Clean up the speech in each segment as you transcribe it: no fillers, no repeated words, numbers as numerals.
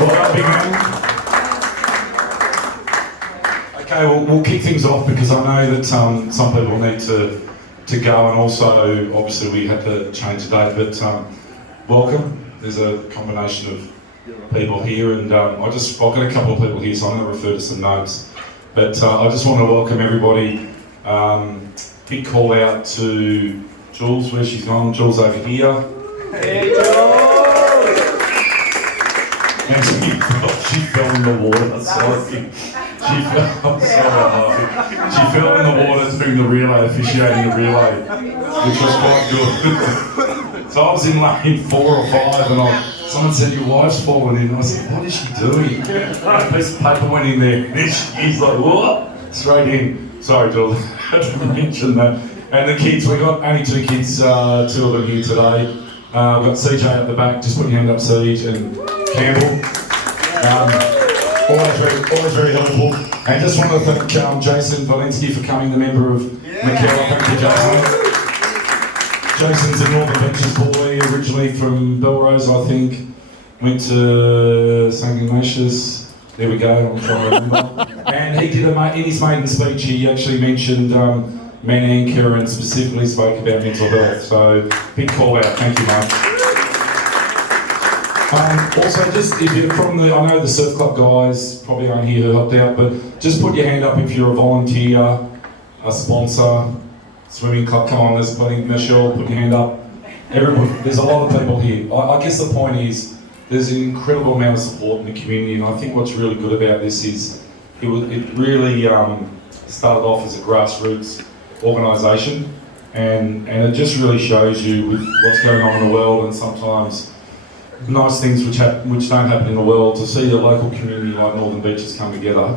Well, big man. Okay, we'll kick things off because I know that some people need to go, and also obviously we had to change the date. But welcome. There's a combination of people here, and I've got a couple of people here, so I'm going to refer to some notes. But I just want to welcome everybody. Big call out to Jules, where she's gone. Jules over here. Hey, Jules! And she fell in the water. Sorry. She fell in the water doing the relay, officiating the relay, which was quite good. So I was in lane 4 or 5, and someone said, "Your wife's fallen in." And I said, "What is she doing?" And a piece of paper went in there, and he's like, "What?" Straight in. Sorry, Jules, I didn't mention that. And the kids, we got only 2 kids, 2 of them here today. We've got CJ at the back, just put your hand up, CJ, and Campbell. Always very helpful. And just want to thank Jason Falinski for coming, the member of McKellar. Thank you, Jason. Jason's a Northern Beaches boy, originally from Belrose, I think. Went to St. Ignatius. There we go, I'm trying to remember. And he did in his maiden speech, he actually mentioned men and care and specifically spoke about mental health. So, big call out. Thank you, mate. Also, just if you're from I know the surf club guys probably aren't here who helped out, but just put your hand up if you're a volunteer, a sponsor, swimming club. Come on, there's plenty. Michelle, put your hand up. Everyone, there's a lot of people here. I guess the point is, there's an incredible amount of support in the community, and I think what's really good about this is it really started off as a grassroots organisation, and it just really shows you with what's going on in the world, and sometimes nice things which don't happen in the world, to see a local community like Northern Beaches come together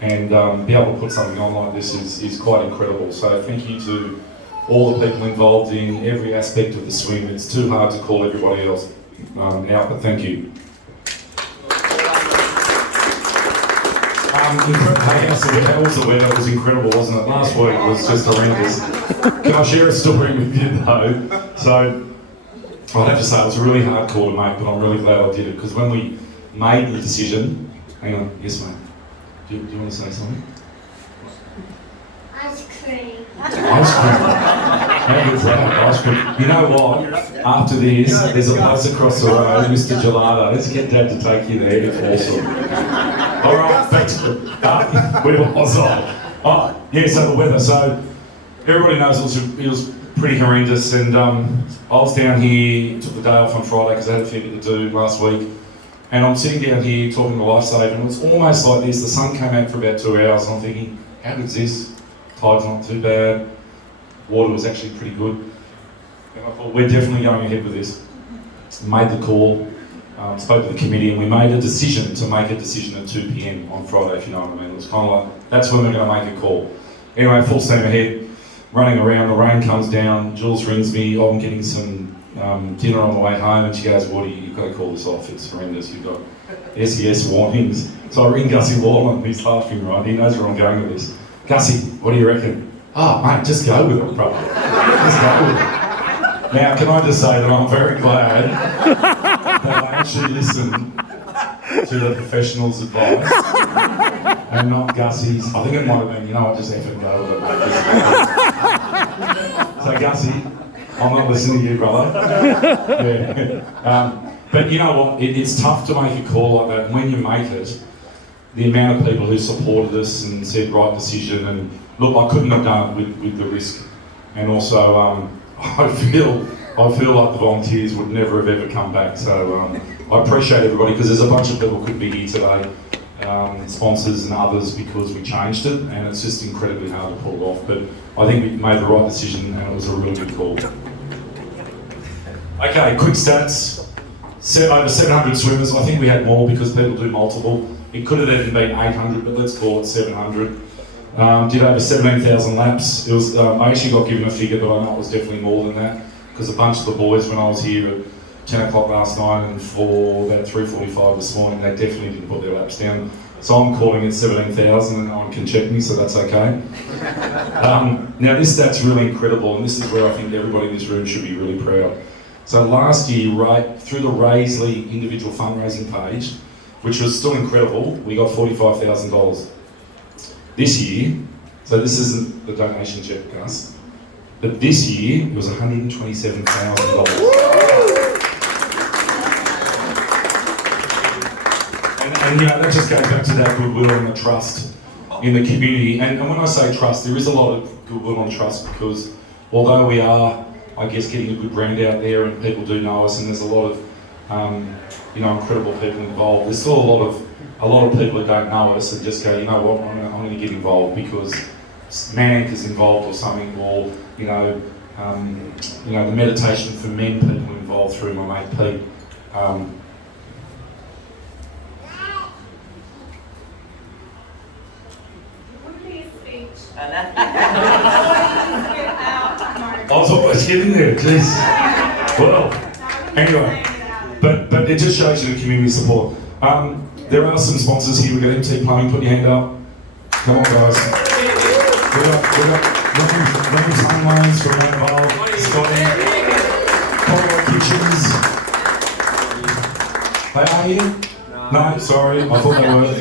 and be able to put something on like this is quite incredible. So thank you to all the people involved in every aspect of the swim. It's too hard to call everybody else out, but thank you. How was the weather? It was incredible, wasn't it? Last week was just horrendous. Can I share a story with you though? So, I'd have to say it was a really hard call to make, but I'm really glad I did it, because when we made the decision... Hang on, yes mate. Do you want to say something? Ice cream. Ice cream. How good's that? Ice cream. You know what? After this, there's a place across the road, Mr. Gelato. Let's get Dad to take you there. It's awesome. All right, thanks. Where was I? Oh, yeah. So the weather. So everybody knows it was pretty horrendous, and I was down here. Took the day off on Friday because I had a fair bit to do last week. And I'm sitting down here talking to Lifesave, and it was almost like this. The sun came out for about 2 hours, and I'm thinking, how good's this? Tide's not too bad. Water was actually pretty good. And I thought, we're definitely going ahead with this. Made the call, spoke to the committee, and we made a decision to make a decision at 2 p.m. on Friday, if you know what I mean. It was kind of like, that's when we're going to make a call. Anyway, full steam ahead, running around, the rain comes down, Jules rings me, I'm getting some dinner on the way home, and she goes, "Woody, you've got to call this off, it's horrendous, you've got SES warnings." So I ring Gussie Lawland, he's laughing, right, he knows where I'm going with this. "Gussie, what do you reckon?" "Oh, mate, just go with it, brother. Just go with it." Now, can I just say that I'm very glad that I actually listened to the professionals' advice and not Gussie's. I think it might have been, you know what, just effing go with it, mate. So, Gussie, I'm not listening to you, brother. Yeah. But you know what, it's tough to make a call like that, and when you make it, the amount of people who supported us and said right decision, and look, I couldn't have done it with the risk, and also I feel like the volunteers would never have ever come back. So I appreciate everybody, because there's a bunch of people who couldn't be here today, sponsors and others, because we changed it, and it's just incredibly hard to pull off. But I think we made the right decision, and it was a really good call. Okay, quick stats. Over 700 swimmers. I think we had more because people do multiple. It could have even been 800, but let's call it 700. Did over 17,000 laps. It was. I actually got given a figure, but I know it was definitely more than that, because a bunch of the boys, when I was here at 10 o'clock last night and for about 3:45 this morning, they definitely didn't put their laps down. So I'm calling it 17,000, and no one can check me, so that's okay. Now this stat's really incredible, and this is where I think everybody in this room should be really proud. So last year, right through the Raisley individual fundraising page, which was still incredible, we got $45,000. This year, so this isn't the donation check, Gus, but this year it was $127,000. And that just goes back to that goodwill and the trust in the community. And when I say trust, there is a lot of goodwill and trust because although we are, I guess, getting a good brand out there and people do know us and there's a lot of, incredible people involved, there's still a lot of people that don't know us and just go, you know what, I'm going to get involved because Man Anchor's involved or something, or the meditation for men people involved through my mate Pete. I was always getting there, jeez. Well, anyway, but it just shows you the community support. There are some sponsors here. We've got MT Plumbing, put your hand up. Come on, guys. We've got Women's Home Loans from Involved, Scotty, Colorado Kitchens. They are here? No, sorry, I thought they were.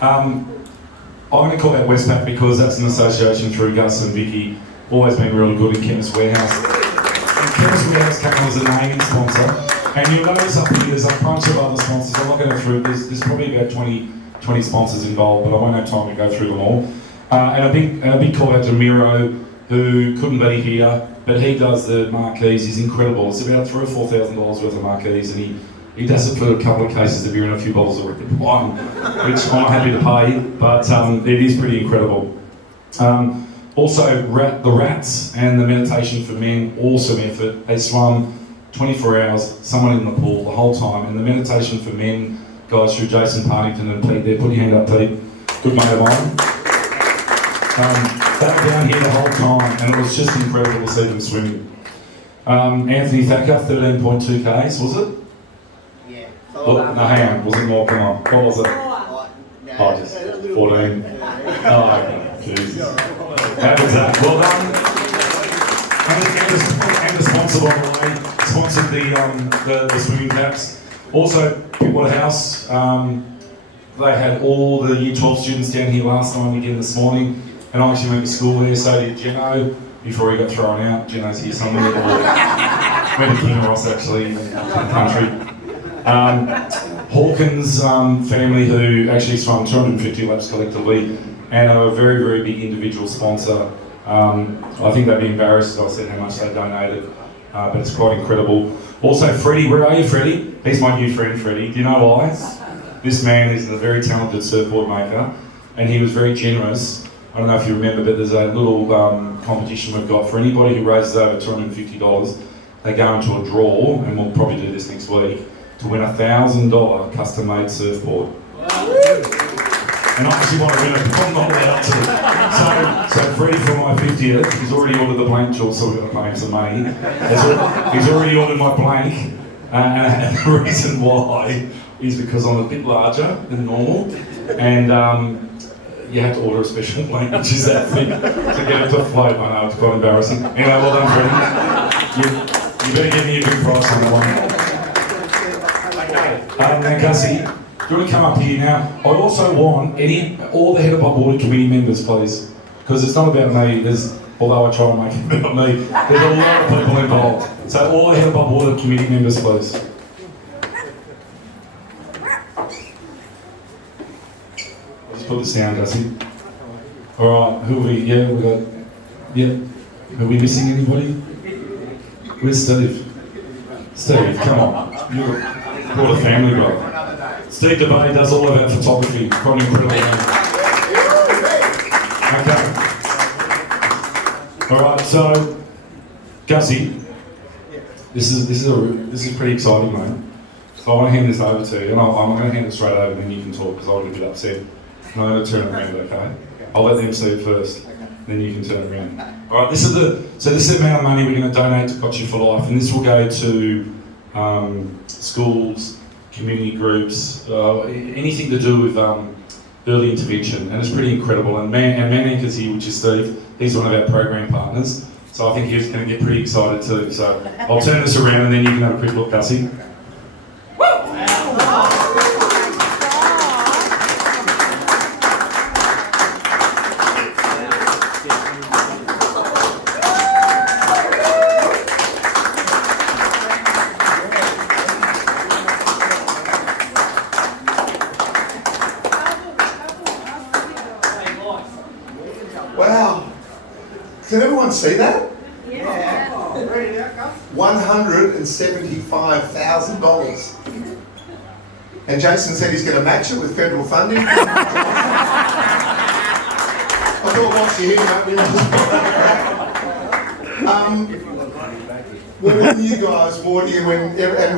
I'm going to call that Westpac because that's an association through Gus and Vicky. Always been really good in Chemist Warehouse. And Chemist Warehouse came on as a naming sponsor. And you'll notice up here there's a bunch of other sponsors. I'm not going to go through, there's probably about 20 sponsors involved, but I won't have time to go through them all. And a big call out to Miro, who couldn't be here, but he does the marquees. He's incredible. It's about $3,000 or $4,000 worth of marquees, and he does it for a couple of cases of beer and a few bottles of red wine, which I'm not happy to pay, but it is pretty incredible. Also, the Rats and the Meditation for Men, awesome effort. They swum 24 hours, someone in the pool the whole time, and the Meditation for Men guys through Jason Partington and Pete there. Put your hand up, Pete. Good mate of mine. They were down here the whole time, and it was just incredible to see them swimming. Anthony Thacker, 13.2 Ks, was it? Oh, no, hang on, was it more? Come on. What was it? Oh, just 14. Oh, okay. Jesus. That was that. Well done. And the sponsor, by the way, sponsored the swimming caps. Also, Pittwater House, they had all the Year 12 students down here last night and again this morning. And I actually went to school there, so did Geno, before he got thrown out. Geno's here somewhere. Went to King Ross, actually, in the country. Hawkins family, who actually swam 250 laps collectively and are a very, very big individual sponsor. I think they'd be embarrassed if I said how much they donated, but it's quite incredible. Also, Freddie, where are you, Freddie? He's my new friend, Freddie. Do you know why? This man is a very talented surfboard maker, and he was very generous. I don't know if you remember, but there's a little competition we've got for anybody who raises over $250. They go into a draw, and we'll probably do this next week, to win a $1,000 custom-made surfboard. And I actually want to win it, but I'm not allowed to. So Freddie, for my 50th, he's already ordered the blank jewel, so we're going to pay him some money. He's already ordered my blank, and the reason why is because I'm a bit larger than normal, and you have to order a special blank, which is that thing, to get it to float. I know, it's quite embarrassing. Anyway, well done, Freddie. You better give me a big price on that one. Now, Gussie, do you want to come up here now? I also want all the Head Above Water committee members, please, because it's not about me. Although I try and make it about me, there's a lot of people involved. So all the Head Above Water committee members, please. I'll just put this down, Gussie. All right, who are we? Yeah, we got. Yeah, are we missing anybody? Where's Steve? Steve, come on. You're a family guy. Steve DeBay does all of our photography. Quite an incredible man. Okay. All right. So, Gussie, this is pretty exciting, mate. So I want to hand this over to you, and I'm going to hand it straight over, and then you can talk because I was a bit upset. And I'm going to turn it around, okay? I'll let them see it first, then you can turn it around. All right. This is the amount of money we're going to donate to Got You for Life, and this will go to schools, community groups, anything to do with early intervention, and it's pretty incredible. And Man Anchor's here, which is Steve. He's one of our program partners. So I think he's going to get pretty excited too. So I'll turn this around and then you can have a quick look, Gussie. Wow. Can everyone see that? Yeah. $175,000. And Jason said he's going to match it with federal funding. I thought once you hear that, well, when you guys, Wardy, and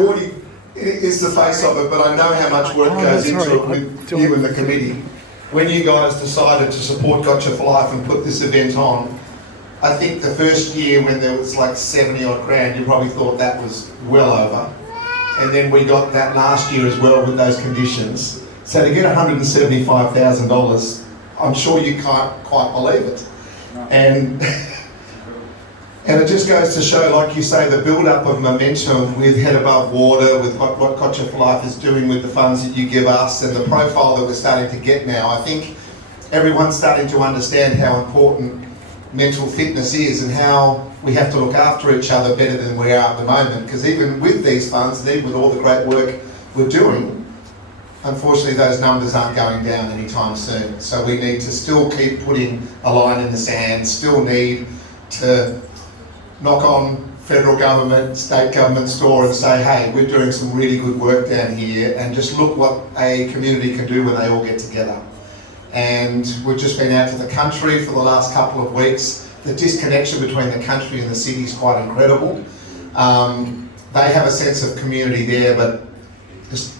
Wardy is the face of it, but I know how much work goes into it with you and the committee. When you guys decided to support Gotcha for Life and put this event on, I think the first year when there was like 70 odd grand, you probably thought that was well over. And then we got that last year as well with those conditions. So to get $175,000, I'm sure you can't quite believe it. And it just goes to show, like you say, the build-up of momentum with Head Above Water, with what Gotcha for Life is doing with the funds that you give us and the profile that we're starting to get now. I think everyone's starting to understand how important mental fitness is and how we have to look after each other better than we are at the moment. Because even with these funds and even with all the great work we're doing, unfortunately those numbers aren't going down anytime soon. So we need to still keep putting a line in the sand, still need to knock on federal government, state government's door and say, hey, we're doing some really good work down here, and just look what a community can do when they all get together. And we've just been out to the country for the last couple of weeks. The disconnection between the country and the city is quite incredible. They have a sense of community there, but just,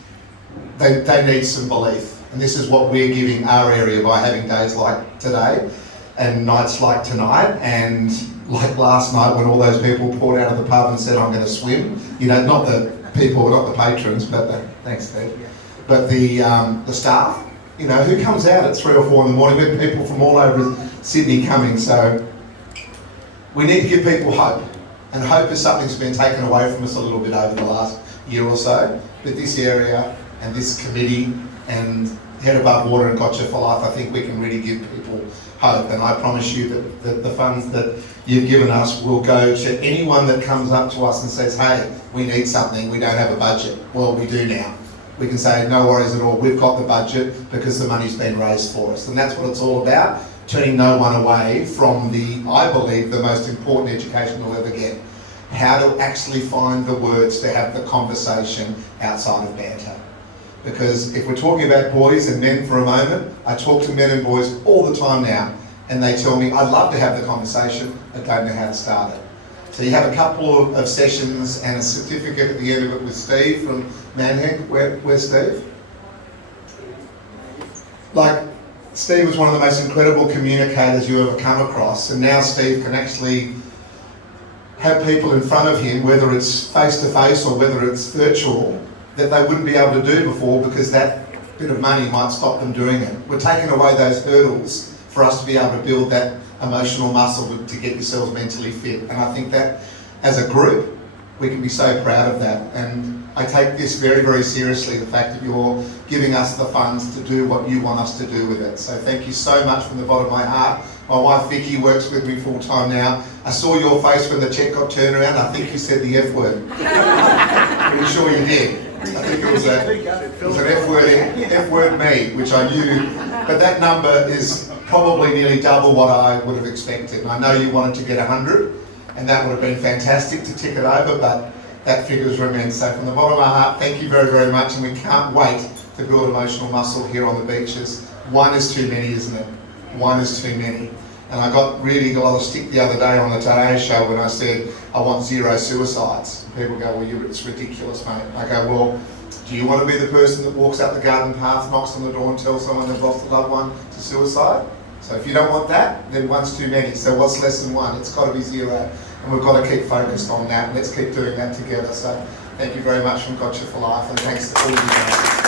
they need some belief. And this is what we're giving our area by having days like today and nights like tonight, and like last night when all those people poured out of the pub and said, I'm going to swim. You know, not the people, not the patrons, but thanks Steve, but the staff. You know, who comes out at 3 or 4 in the morning? We have people from all over Sydney coming, so we need to give people hope. And hope is something that's been taken away from us a little bit over the last year or so. But this area and this committee and Head Above Water and Gotcha for Life, I think we can really give people hope. And I promise you that the funds that you've given us will go to anyone that comes up to us and says, hey, we need something, we don't have a budget. Well, we do now. We can say, no worries at all, we've got the budget because the money's been raised for us. And that's what it's all about, turning no one away from I believe, the most important education we'll ever get. How to actually find the words to have the conversation outside of banter. Because if we're talking about boys and men for a moment, I talk to men and boys all the time now, and they tell me, I'd love to have the conversation, I don't know how to start it. So you have a couple of sessions and a certificate at the end of it with Steve from Manhead. Where's Steve? Like, Steve was one of the most incredible communicators you ever come across, and now Steve can actually have people in front of him, whether it's face-to-face or whether it's virtual, that they wouldn't be able to do before because that bit of money might stop them doing it. We're taking away those hurdles for us to be able to build that emotional muscle to get yourselves mentally fit. And I think that as a group, we can be so proud of that. And I take this very, very seriously, the fact that you're giving us the funds to do what you want us to do with it. So thank you so much from the bottom of my heart. My wife Vicky works with me full time now. I saw your face when the cheque got turned around. I think you said the F word. Pretty sure you did. I think it was an F word me, which I knew. But that number is probably nearly double what I would have expected. And I know you wanted to get 100, and that would have been fantastic to tick it over, but that figure is immense. So from the bottom of my heart, thank you very, very much, and we can't wait to build emotional muscle here on the beaches. One is too many, isn't it? One is too many. And I got really a lot of stick the other day on the Today Show when I said, I want 0 suicides. People go, well, it's ridiculous, mate. I go, well, do you want to be the person that walks out the garden path, knocks on the door and tells someone they've lost a loved one to suicide? So if you don't want that, then one's too many. So what's less than 1? It's got to be 0. And we've got to keep focused on that. Let's keep doing that together. So thank you very much from Gotcha for Life, and thanks to all of you guys.